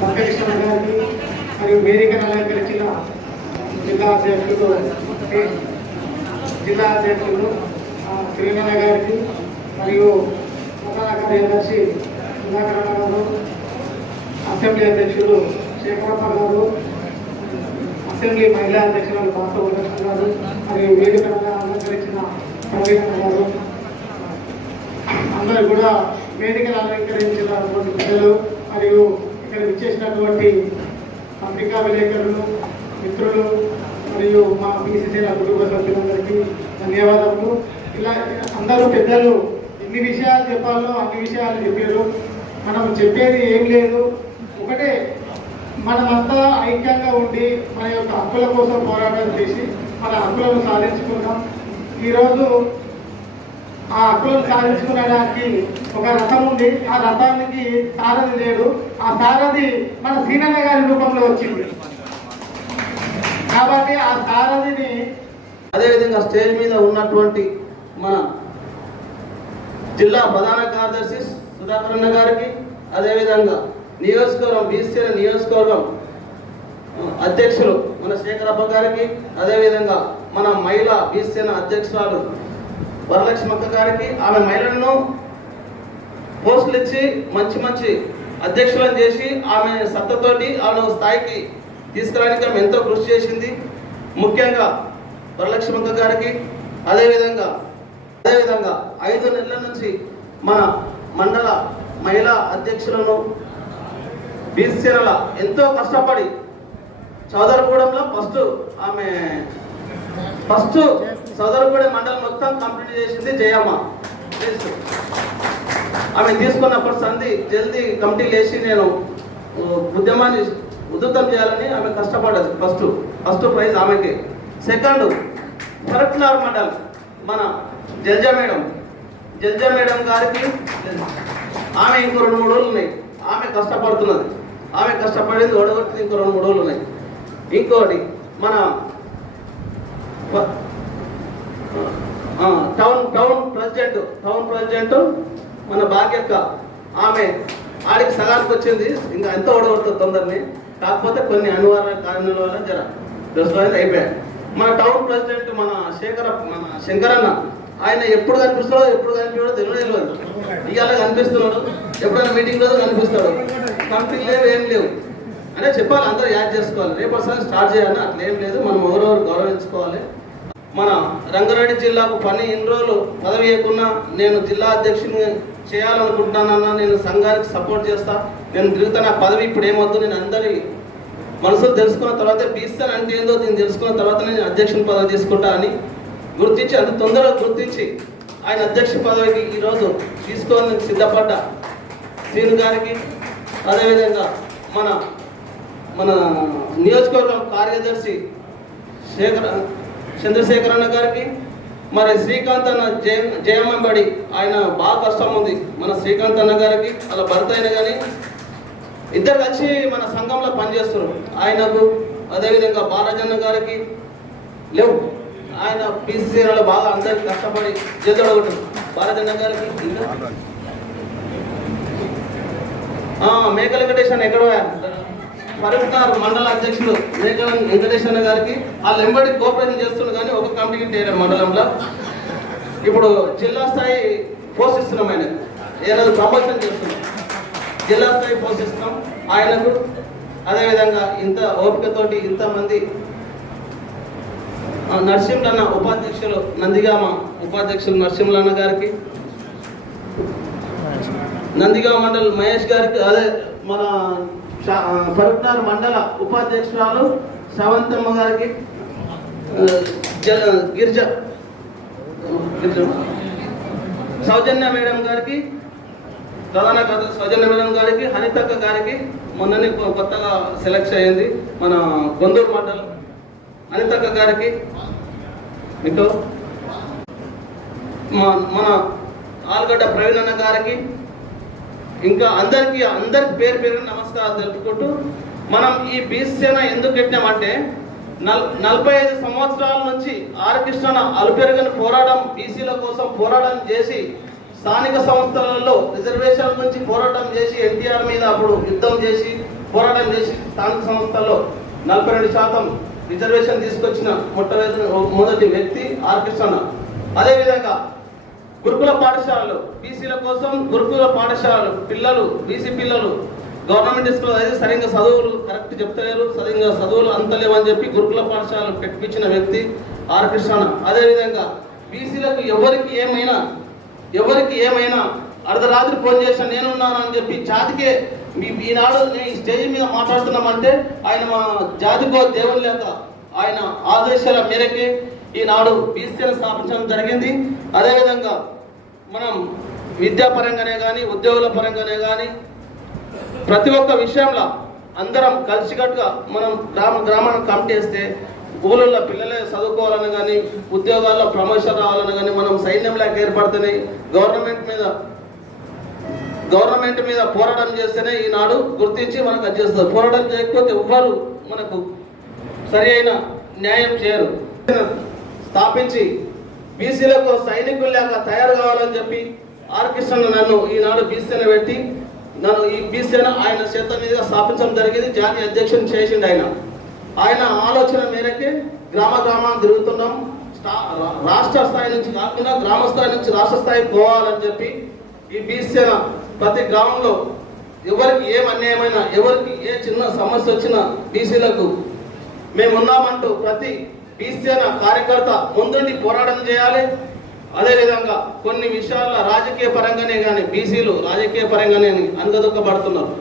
వెంకటేశ్వర గారికి మరియు వేదికను అలంకరించిన జిల్లా అధ్యక్షులు శ్రీనన్న గారికి మరియు ప్రధాన కార్యదర్శి సుధాకరణ గారు, అసెంబ్లీ అధ్యక్షులు శేఖరప్ప గారు, అసెంబ్లీ మహిళా అధ్యక్షులు బాసవలక్ష్మి గారు మరియు వేదికను అలంకరించిన ప్రవీణ గారు, అందరూ కూడా వేదికను అలంకరించినటువంటి ప్రజలు మరియు ఇక్కడ విచ్చేసినటువంటి పత్రికా విలేకరులు, మిత్రులు మరియు మా బీసీసీల కుటుంబ సభ్యులందరికీ ధన్యవాదాలు. ఇలా అందరూ పెద్దలు ఎన్ని విషయాలు చెప్పాలో అన్ని విషయాలు చెప్పారు. మనం చెప్పేది ఏం లేదు, ఒకటే మనమంతా ఐక్యంగా ఉండి మన యొక్క హక్కుల కోసం పోరాటం చేసి మన హక్కులను సాధించుకుందాం. ఈరోజు ఆ హక్కులను సాధించుకునడానికి ఒక రథం ఉంది, ఆ రథానికి సారథి లేడు. ఆ సారథి మన శ్రీనన్న గారి రూపంలో వచ్చింది కాబట్టి ఆ సారథిని అదేవిధంగా స్టేజ్ మీద ఉన్నటువంటి మన జిల్లా ప్రధాన కార్యదర్శి సుధాకరణ గారికి, అదేవిధంగా నియోజకవర్గం బీసీల నియోజకవర్గం అధ్యక్షులు మన శేఖరప్ప గారికి, అదేవిధంగా మన మహిళా బీసీల అధ్యక్షురాలు వరలక్ష్మక్క గారికి, ఆమె మహిళలను పోస్టులు ఇచ్చి మంచి మంచి అధ్యక్షులను చేసి ఆమె సత్తతోటి ఆమె స్థాయికి తీసుకురావడానికి ఆమె ఎంతో కృషి చేసింది. ముఖ్యంగా వరలక్ష్మక్క గారికి, అదేవిధంగా 5 నెలల నుంచి మన మండల మహిళా అధ్యక్షులను బీసీల ఎంతో కష్టపడి చౌదరగూడెంలో ఫస్ట్ చౌదరగూడెం మండలం మొత్తం కంప్లీట్ చేసింది జయమ్మ. ఆమె తీసుకున్నప్పటి సంది జల్దీ కమిటీ వేసి నేను ఉద్యమాన్ని ఉధృతం చేయాలని ఆమె కష్టపడ్డది. ఫస్ట్ ప్రైజ్ ఆమెకి. సెకండ్ ఫరక్నార్ మండల్ మన జల్జా మేడం గారికి ఆమె ఇంకో 2-3 రోజులు ఉన్నాయి. ఆమె కష్టపడుతున్నది, ఆమె కష్టపడింది ఓడగొట్టింది ఇంకో 2-3 రోజులు ఉన్నాయి. ఇంకోటి మన టౌన్ ప్రెసిడెంట్ మన భాగ్యక్క, ఆమె ఆడికి సగానికి వచ్చింది. ఇంకా ఎంత ఓడగొడుతుంది తొందరని, కాకపోతే కొన్ని అనివార్య కారణాల వల్ల అయిపోయాయి. మన టౌన్ ప్రెసిడెంట్ మన శంకరన్న, ఆయన ఎప్పుడు కనిపిస్తాడో ఎప్పుడు కనిపించాడో తెలియదు. ఇవాళ కనిపిస్తున్నాడు, ఎప్పుడైనా మీటింగ్ రోజు కనిపిస్తాడు. కంపెనీ లేవు ఏం లేవు అంటే చెప్పాలి, అందరూ యాడ్ చేసుకోవాలి. రేపటిసారి స్టార్ట్ చేయాలని అట్లా ఏం లేదు, మనం ఎవరెవరు గౌరవించుకోవాలి. మన రంగారెడ్డి జిల్లాకు పని ఇన్ని రోజులు పదవి ఇవ్వకున్నా నేను జిల్లా అధ్యక్షుని చేయాలనుకుంటున్నానన్నా, నేను సంఘానికి సపోర్ట్ చేస్తా, నేను తిరుగుతాను. ఆ పదవి ఇప్పుడు ఏమవుతుంది, నేను అందరి మనసులు తెలుసుకున్న తర్వాత బీసీసీ అంటే ఏందో దీన్ని తెలుసుకున్న తర్వాత నేను అధ్యక్షుని పదవి తీసుకుంటా అని గుర్తించి, అంత తొందరగా గుర్తించి ఆయన అధ్యక్ష పదవికి ఈరోజు తీసుకోవాలని సిద్ధపడ్డ శ్రీను గారికి, అదేవిధంగా మన నియోజకవర్గం కార్యదర్శి చంద్రశేఖరన్న గారికి, మరి శ్రీకాంత్ అన్న జయమంబడి ఆయన బాగా కష్టం ఉంది. మన శ్రీకాంత్ అన్న గారికి అలా భర్త అయినా కానీ ఇద్దరు కలిసి మన సంఘంలో పనిచేస్తున్నారు. ఆయనకు, అదేవిధంగా బాలజన్న గారికి లేవు, ఆయన బీసీసీలో బాగా అందరికి కష్టపడి చేతోడగొట్టు. బాలజన్న గారికి మేకల వెంకటేశ్వర ఎక్కడో ఫరక్నార్ మండల అధ్యక్షుడు మేకల వెంకటేశ్వర గారికి వాళ్ళు ఎంబడి కోఆపరేషన్ చేస్తున్నారు కానీ ఒక కమిటీకి చేయడం మండలంలో. ఇప్పుడు జిల్లా స్థాయి పోషిస్తున్నాం, ఆయన ఏనాడు ప్రమోషన్ చేస్తున్నాం, జిల్లా స్థాయి పోషిస్తున్నాం ఆయనకు. అదేవిధంగా ఇంత ఓపికతోటి ఇంతమంది నరసింహన్న ఉపాధ్యక్షులు, నందిగామ ఉపాధ్యక్షులు నరసింహన్న గారికి, నందిగామ మండల్ మహేష్ గారికి, అదే మన ఫరక్నార్ మండల ఉపాధ్యక్షురాలు శ్రవంతమ్మ గారికి, గిరిజ సౌజన్య మేడం గారికి, ప్రధాన కార్యదర్శి సౌజన్య మేడం గారికి, హరితక్క గారికి, మొన్ననే కొత్తగా సెలెక్ట్ అయ్యింది మన గొందూరు మండలం హరితక్క గారికి, మీకు మన ఆల్గడ్డ ప్రవీణన్న గారికి, ఇంకా అందరికి పేరు పేరు నమస్కారాలు తెలుపుకుంటూ, మనం ఈ బీసీసేన ఎందుకు పెట్టినామంటే 45 సంవత్సరాల నుంచి ఆర్ కృష్ణ అలుపెరుగని పోరాటం బీసీల కోసం పోరాటం చేసి స్థానిక సంస్థలలో రిజర్వేషన్ల నుంచి పోరాటం చేసి ఎన్టీఆర్ మీద అప్పుడు యుద్ధం చేసి పోరాటం చేసి స్థానిక సంస్థల్లో 42% రిజర్వేషన్ తీసుకొచ్చిన మొదటి వ్యక్తి ఆర్ కృష్ణన్న. అదేవిధంగా గురుకుల పాఠశాలలు బీసీల కోసం గురుకుల పాఠశాలలు పిల్లలు బీసీ పిల్లలు గవర్నమెంట్ స్కూల్ అయితే సరిగ్గా చదువులు కరెక్ట్ చెప్తలేరు, సరిగ్గా చదువులు అంతలేమని చెప్పి గురుకుల పాఠశాలలు పెట్టించిన వ్యక్తి ఆర్ కృష్ణన్న. అదేవిధంగా బీసీలకు ఎవరికి ఏమైనా అర్ధరాత్రి ఫోన్ చేసిన నేనున్నాను అని చెప్పి జాతికే ఈనాడు ఈ స్టేజ్ మీద మాట్లాడుతున్నామంటే ఆయన మా జాతికో దేవుని లేక ఆయన ఆదేశాల మేరకే ఈనాడు బీసీలను స్థాపించడం జరిగింది. అదేవిధంగా మనం విద్యాపరంగానే కానీ ఉద్యోగుల పరంగానే కానీ ప్రతి ఒక్క విషయంలో అందరం కలిసికట్టుగా మనం గ్రామానికి కమిటీ చేస్తే ఊళ్ళో పిల్లలే చదువుకోవాలని కానీ ఉద్యోగాల్లో ప్రమోషన్ రావాలని కానీ మనం సైన్యంలాగా ఏర్పడుతున్నాయి. గవర్నమెంట్ మీద పోరాటం చేస్తేనే ఈనాడు గుర్తించి మనకు అది చేస్తారు. పోరాటం చేయకపోతే ఎవ్వరు మనకు సరి అయిన న్యాయం చేయరు. స్థాపించి బీసీలకు సైనికుల్లాగా తయారు కావాలని చెప్పి ఆర్ కృష్ణ నన్ను ఈనాడు బీసీని పెట్టి నన్ను ఈ బీసీని ఆయన చేత మీద స్థాపించడం జరిగింది. జాతీయ అధ్యక్షుని చేసిండు ఆయన ఆలోచన మేరకే గ్రామాన్ని తిరుగుతున్నాం. రాష్ట్ర స్థాయి నుంచి కాకుండా గ్రామ స్థాయి నుంచి రాష్ట్ర స్థాయికి పోవాలని చెప్పి ఈ బీసీన ప్రతి గ్రామంలో ఎవరికి ఏం అన్యాయమైనా ఎవరికి ఏ చిన్న సమస్య వచ్చినా బీసీలకు మేమున్నామంటూ ప్రతి బీసీన కార్యకర్త ముందుండి పోరాటం చేయాలి. అదేవిధంగా కొన్ని విషయాల్లో రాజకీయ పరంగానే కానీ బీసీలు రాజకీయ పరంగానే అనగదొక్కబడుతున్నారు.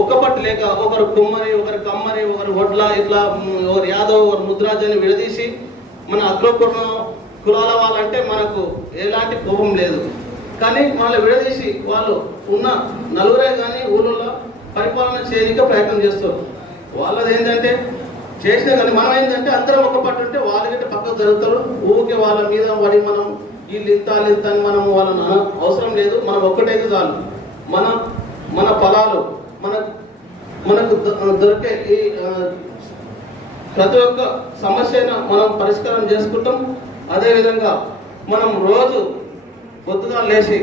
ఒక్కపట్టు లేక ఒకరు కుమ్మరి ఒకరు కమ్మరి ఒకరు వడ్ల ఇట్లా ఒకరు యాదవ్ ఒకరు ముద్రాజ్ అని విడదీసి మన అగ్రకుల కులాల వాళ్ళంటే మనకు ఎలాంటి కోపం లేదు. కానీ వాళ్ళు విడదీసి వాళ్ళు ఉన్న నలుగురే కానీ ఊళ్ళో పరిపాలన చేయడానికి ప్రయత్నం చేస్తారు. వాళ్ళది ఏంటంటే చేసినా కానీ మనం ఏంటంటే అందరం ఒక పట్టు ఉంటే వాళ్ళకంటే పక్కకు జరుగుతారు. ఊరికే వాళ్ళ మీద పడి మనం వీళ్ళు ఇంత అని మనం వాళ్ళని అవసరం లేదు. మనం ఒక్కటైతే చాలు. మన పొలాలు మనకు దొరికే ఈ ప్రతి ఒక్క సమస్యను మనం పరిష్కారం చేసుకుంటాం. అదేవిధంగా మనం రోజు పొద్దుగా లేచి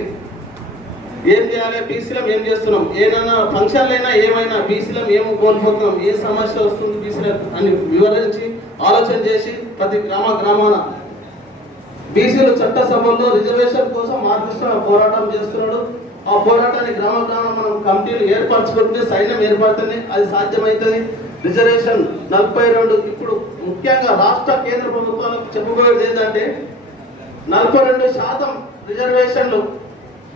ఏం చేయాలి, బీసీలం ఏం చేస్తున్నాం, ఏదైనా ఫంక్షన్లు అయినా ఏమైనా బీసీలం ఏం కోల్పోతున్నాం, ఏ సమస్య వస్తుంది బీసీలం అని వివరించి ఆలోచన చేసి ప్రతి గ్రామాన బీసీలు చట్టసభల్లో రిజర్వేషన్ కోసం మార్గదర్శన పోరాటం చేస్తున్నాడు. ఆ పోరాటాన్ని గ్రామం మనం కమిటీలు ఏర్పరచుకుంటే సైన్యం ఏర్పడుతుంది, అది సాధ్యమవుతుంది. రిజర్వేషన్ 42 ఇప్పుడు ముఖ్యంగా రాష్ట్ర కేంద్ర ప్రభుత్వాలకు చెప్పబోయేది ఏంటంటే 42% రిజర్వేషన్లు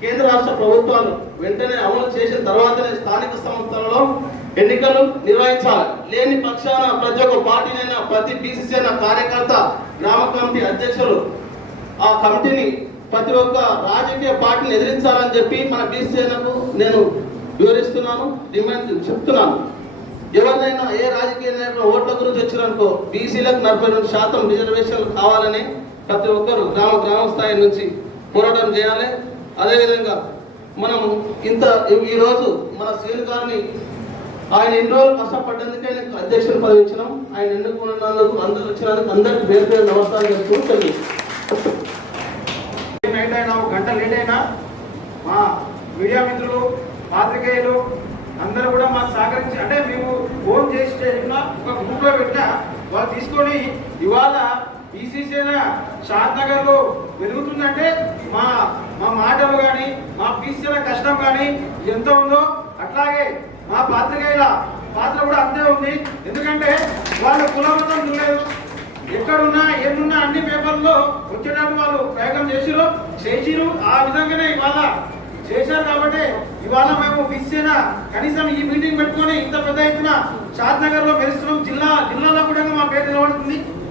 కేంద్ర రాష్ట్ర ప్రభుత్వాలు వెంటనే అమలు చేసిన తర్వాతనే స్థానిక సంస్థలలో ఎన్నికలు నిర్వహించాలి. లేని పక్షాన ప్రతి ఒక్క పార్టీనైనా ప్రతి బీసీసీ కార్యకర్త గ్రామ కమిటీ అధ్యక్షులు ఆ కమిటీని ప్రతి ఒక్క రాజకీయ పార్టీని ఎదిరించాలని చెప్పి మన బీసీలకు నేను వివరిస్తున్నాను, డిమాండ్ చెప్తున్నాను. ఎవరినైనా ఏ రాజకీయ నాయకులు ఓట్ల గురించి వచ్చినారనుకో బీసీలకు 42% రిజర్వేషన్లు కావాలని ప్రతి ఒక్కరు గ్రామ స్థాయి నుంచి పోరాటం చేయాలి. అదేవిధంగా మనం ఈరోజు మన శ్రీను గారిని ఆయన ఎన్ని రోజులు కష్టపడ్డందుకే అధ్యక్షులు పదవి ఇచ్చినాం. ఆయన ఎన్నుకున్నందుకు అందరూ వచ్చినందుకు అందరికి పేరు పేరు నమస్కారం చెప్తూ నైట్ అయినా ఒక గంట లేట్ అయినా మా మీడియా మిత్రులు పాత్రికేయులు అందరూ కూడా మాకు సహకరించి అంటే మేము ఫోన్ చేసి చేసిన ఒక గ్రూప్లో పెట్టినా వాళ్ళు తీసుకొని ఇవాళ బీసీసీ షాద్ నగర్లో వెలుగుతుందంటే మా మాటలు కానీ మా బీసీల కష్టం కానీ ఎంత ఉందో అట్లాగే మా పాత్రికేయుల పాత్ర కూడా అంతే ఉంది. ఎందుకంటే వాళ్ళు కులమతం చూడలేదు, ఎక్కడున్నా ఏమున్నా అన్ని పేపర్లో వచ్చేటప్పుడు వాళ్ళు ప్రయోగం చేసిరు. ఆ విధంగానే ఇవాళ చేశారు. కాబట్టి ఇవాళ మేము బీసీన కనీసం ఈ మీటింగ్ పెట్టుకొని ఇంత పెద్ద ఎత్తున షాద్ నగర్ లో మెరుస్తున్నాం. జిల్లాలో కూడా మా పేరు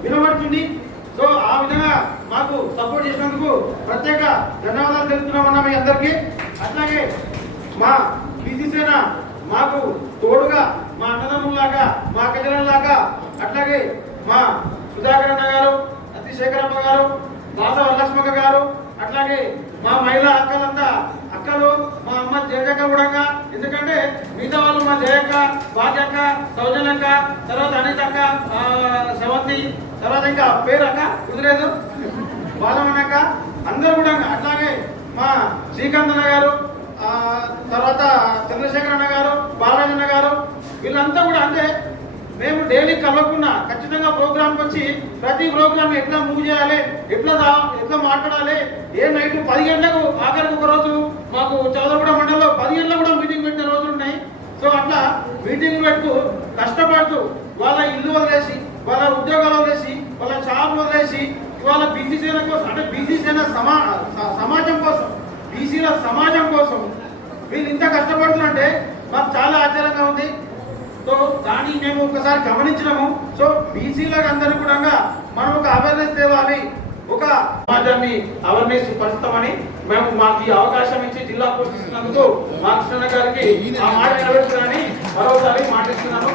వినబడుతుంది. సో ఆ విధంగా మాకు సపోర్ట్ చేసినందుకు ప్రత్యేక ధన్యవాదాలు తెలుపుతున్నామన్నా మీ అందరికీ. అట్లాగే మా బీసీసేన మాకు తోడుగా మా అన్నదమ్ములాగా మా గజలంలాగా అట్లాగే మా సుధాకర్ అన్న గారు, అతిశేఖరమ్మ గారు, బాస వరలక్ష్మక్క గారు, అట్లాగే మా మహిళా అక్కలు మా అమ్మ జయక్క కూడా. ఎందుకంటే మిగతా వాళ్ళు మా జయక్క, భాగ్యక్క, సౌజన్యక్క, తర్వాత అనితక్క, శవంతి, తర్వాత ఇంకా పేరు అక్క కుదరలేదు బాలమన్నక్క అందరూ కూడా. అట్లాగే మా శ్రీకాంత్ అన్న గారు, తర్వాత చంద్రశేఖర్ అన్న గారు, బాలరాజ్ అన్న గారు, వీళ్ళంతా కూడా అంతే. మేము డైలీ కలవకుండా ఖచ్చితంగా ప్రోగ్రామ్కి వచ్చి ప్రతి ప్రోగ్రామ్ ఎట్లా మూవ్ చేయాలి, ఎట్లా మాట్లాడాలి, ఏ నైట్ 10 గంటలకు ఆఖరికి ఒక రోజు మాకు చౌదరగూడ మండలంలో 10 గంటలకు కూడా మీటింగ్ పెట్టిన రోజులు ఉన్నాయి. సో అట్లా మీటింగ్ పెట్టుకు కష్టపడుతూ వాళ్ళ ఇల్లు వదిలేసి, వాళ్ళ ఉద్యోగాలు వదిలేసి, వాళ్ళ జాబ్ వదిలేసి ఇవాళ బీసీ సేన కోసం, అంటే బీసీ సేన సమాజం కోసం, బీసీల సమాజం కోసం వీళ్ళు ఇంత కష్టపడుతుంటే మాకు చాలా ఆశ్చర్యంగా ఉంది. సో దాన్ని మేము ఒకసారి గమనించినాము. సో బీసీలకు అందరికీ కూడా మనం ఒక అవేర్నెస్ తేవాలి, ఒక సమాజాన్ని అవేర్నెస్ పరుస్తామని మేము మాకు ఈ అవకాశం ఇచ్చి జిల్లా పోషిస్తున్నందుకు మా కృష్ణ గారికి ఆ మాట నిలబెట్టుకుని మరోసారి మాటిస్తున్నాను.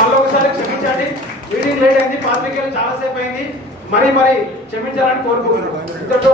మళ్ళీ ఒకసారి క్షమించండి, మీటింగ్ లేట్ అయింది, పాత్రికేయులు చాలాసేపు అయింది, మరీ క్షమించాలని కోరుకుంటున్నాను. ఇంతతో